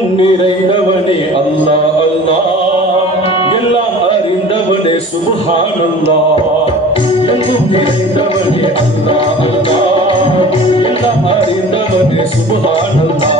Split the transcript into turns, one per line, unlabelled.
எங்கும் நிறைந்தவனே அல்லா அல்லா. எல்லாம் அறிந்தவனே சுபஹானல்லா. எங்கும் நிறைந்தவனே அல்லா அல்லா. எல்லாம் அறிந்தவனே சுபஹானல்லா.